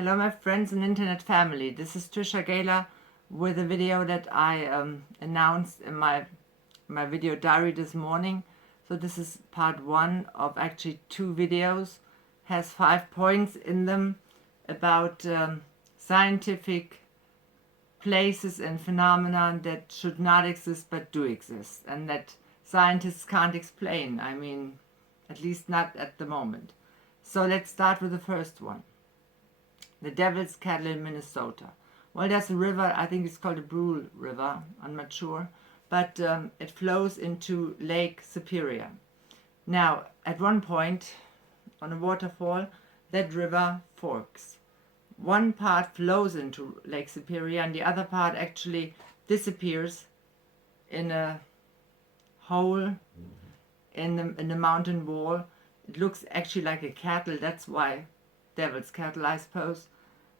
Hello my friends and internet family, this is Trisha Galore with a video that I announced in my video diary this morning. So this is part 1 of actually 2 videos, has 5 points in them about scientific places and phenomena that should not exist but do exist, and that scientists can't explain, I mean, at least not at the moment. So let's start with the first one. The Devil's Kettle in Minnesota. Well, there's a river, I think it's called the Brule River, I'm not sure, but it flows into Lake Superior. Now, at one point on a waterfall, that river forks. One part flows into Lake Superior and the other part actually disappears in a hole in the mountain wall. It looks actually like a kettle, that's why Devil's Kettle, I suppose.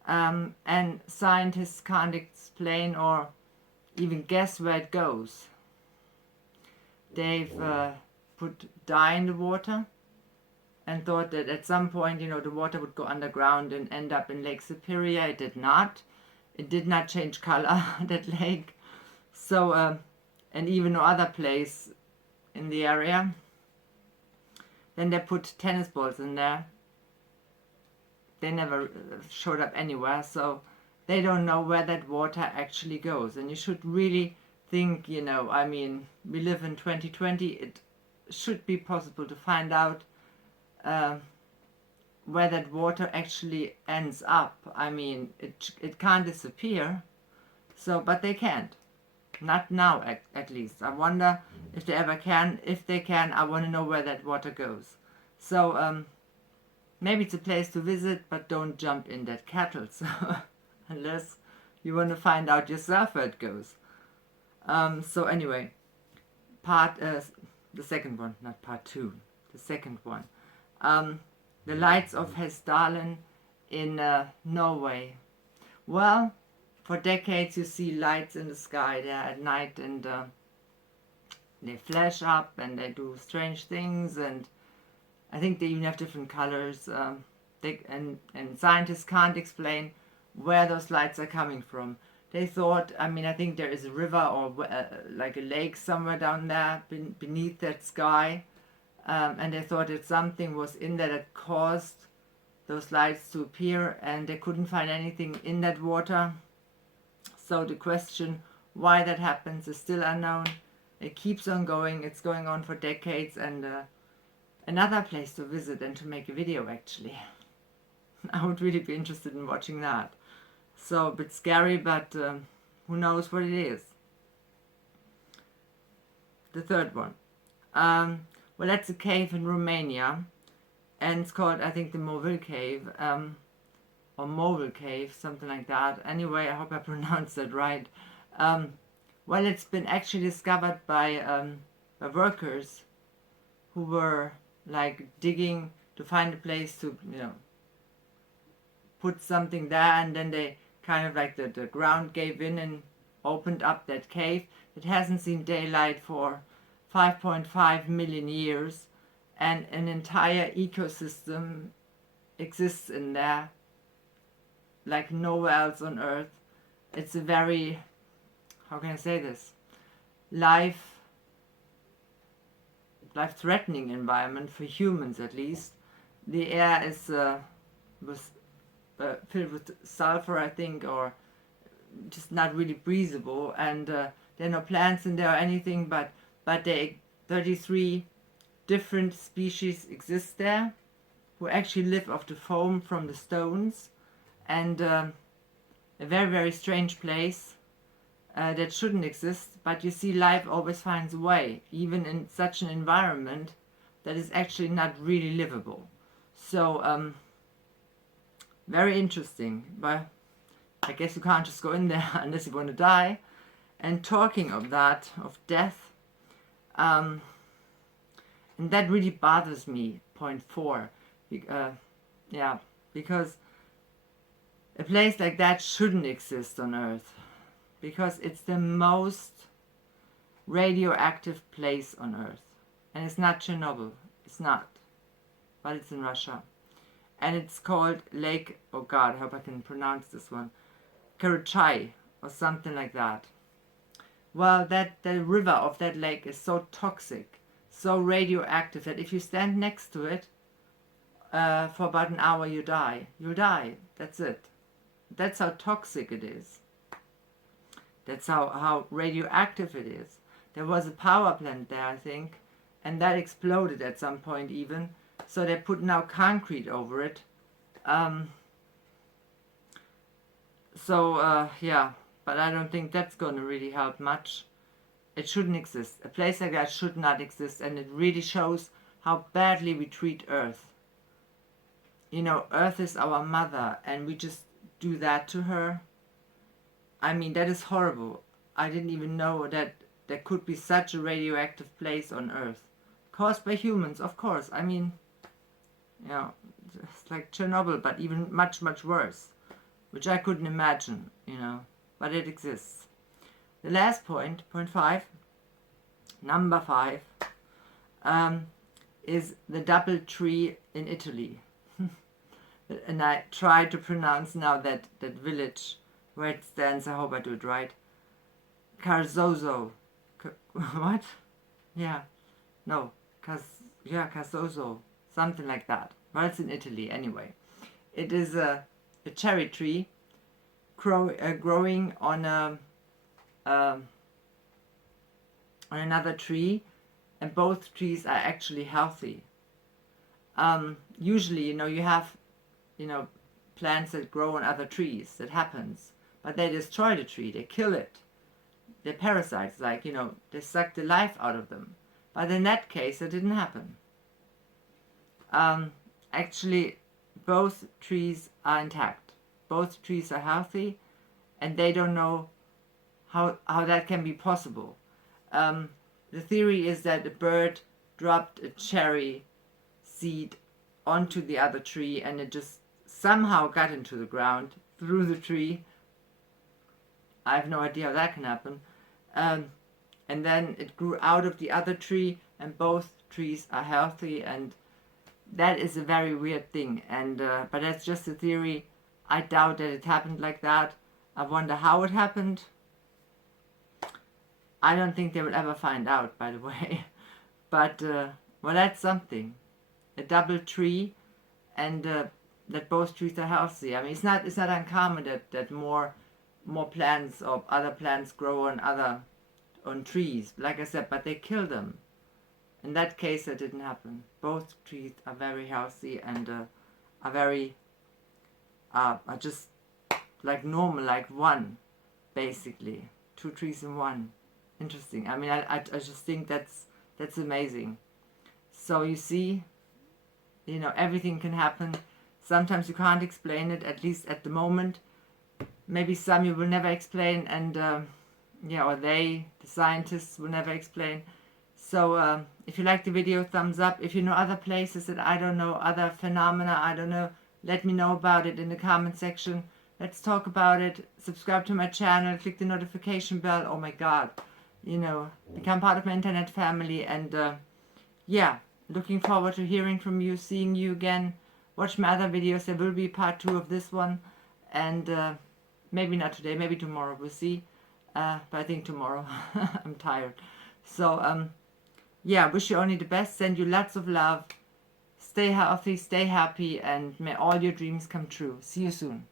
And scientists can't explain or even guess where it goes. They've put dye in the water and thought that at some point, the water would go underground and end up in Lake Superior. It did not. It did not change color, that lake. So, and even no other place in the area. Then they put tennis balls in there. They never showed up anywhere, so they don't know where that water actually goes. And you should really think, I mean, we live in 2020, it should be possible to find out where that water actually ends up. I mean, it can't disappear, but they can't. Not now, at least. I wonder if they ever can. If they can, I want to know where that water goes. So, maybe it's a place to visit, but don't jump in that kettle, so unless you want to find out yourself where it goes. So anyway, the second one, not part 2, the second one. The lights of Hessdalen in Norway. Well, for decades you see lights in the sky there at night, and they flash up and they do strange things, and I think they even have different colors, and scientists can't explain where those lights are coming from. They thought, I mean, I think there is a river or like a lake somewhere down there beneath that sky, and they thought that something was in there that caused those lights to appear, and they couldn't find anything in that water. So the question why that happens is still unknown. It keeps on going. It's going on for decades, and another place to visit and to make a video, actually. I would really be interested in watching that. So a bit scary, but who knows what it is. The third one. Well, that's a cave in Romania, and it's called, I think, the Movil Cave, or Movil Cave, something like that. Anyway, I hope I pronounced that right. Well, it's been actually discovered by workers who were like digging to find a place to, put something there, and then they kind of like the ground gave in and opened up that cave. It hasn't seen daylight for 5.5 million years, and an entire ecosystem exists in there like nowhere else on Earth. It's a very, how can I say this, life-threatening environment for humans, at least. The air is filled with sulfur, I think, or just not really breathable, and there are no plants in there or anything, but 33 different species exist there who actually live off the foam from the stones, and a very, very strange place that shouldn't exist, but you see, life always finds a way, even in such an environment that is actually not really livable. So, very interesting, but I guess you can't just go in there unless you want to die. And talking of that, of death, and that really bothers me, point 4, because a place like that shouldn't exist on Earth, because it's the most radioactive place on Earth. And it's not Chernobyl, it's not, but it's in Russia. and it's called Lake, oh God, I hope I can pronounce this one, Karachai, or something like that. Well, the river of that lake is so toxic, so radioactive, that if you stand next to it for about an hour, you die. You'll die. That's it. That's how toxic it is. That's how radioactive it is. There was a power plant there, I think, and that exploded at some point even. So they put now concrete over it. Yeah, but I don't think that's going to really help much. It shouldn't exist. A place like that should not exist, and it really shows how badly we treat Earth. You know, Earth is our mother, and we just do that to her. I mean, that is horrible. I didn't even know that there could be such a radioactive place on Earth. Caused by humans, of course. I mean, you know, it's like Chernobyl, but even much, much worse. Which I couldn't imagine, you know. But it exists. The last point, point 5, number 5, is the double tree in Italy. And I try to pronounce now that village where it stands. I hope I do it right. Carzozo. What? Yeah. No. Carzozo. Something like that. Well, it's in Italy anyway. It is a cherry tree growing on another tree, and both trees are actually healthy. Usually, you know, you have, you know, plants that grow on other trees. That happens. But they destroy the tree. They kill it. They're parasites, like, you know, they suck the life out of them. But in that case, it didn't happen. Actually, both trees are intact. Both trees are healthy, and they don't know how that can be possible. The theory is that a bird dropped a cherry seed onto the other tree, and it just somehow got into the ground through the tree. I have no idea how that can happen. And then it grew out of the other tree, and both trees are healthy, and that is a very weird thing. And but that's just a theory. I doubt that it happened like that. I wonder how it happened. I don't think they will ever find out, by the way. But well, that's something. A double tree, and that both trees are healthy. I mean, it's not uncommon that more plants or other plants grow on trees, like I said, but they kill them. In that case, that didn't happen. Both trees are very healthy and are just like normal, like one, basically. 2 trees in one. Interesting. I mean, I just think that's amazing. So you see, you know, everything can happen. Sometimes you can't explain it, at least at the moment. Maybe some you will never explain, and or the scientists will never explain. So if you like the video, thumbs up. If you know other places that I don't know, other phenomena I don't know, let me know about it in the comment section. Let's talk about it. Subscribe to my channel, click the notification bell. Oh my God, you know, become part of my internet family. And looking forward to hearing from you, seeing you again. Watch my other videos. There will be part 2 of this one, and maybe not today, maybe tomorrow, we'll see. But I think tomorrow. I'm tired. So wish you only the best. Send you lots of love. Stay healthy, stay happy, and may all your dreams come true. See you soon.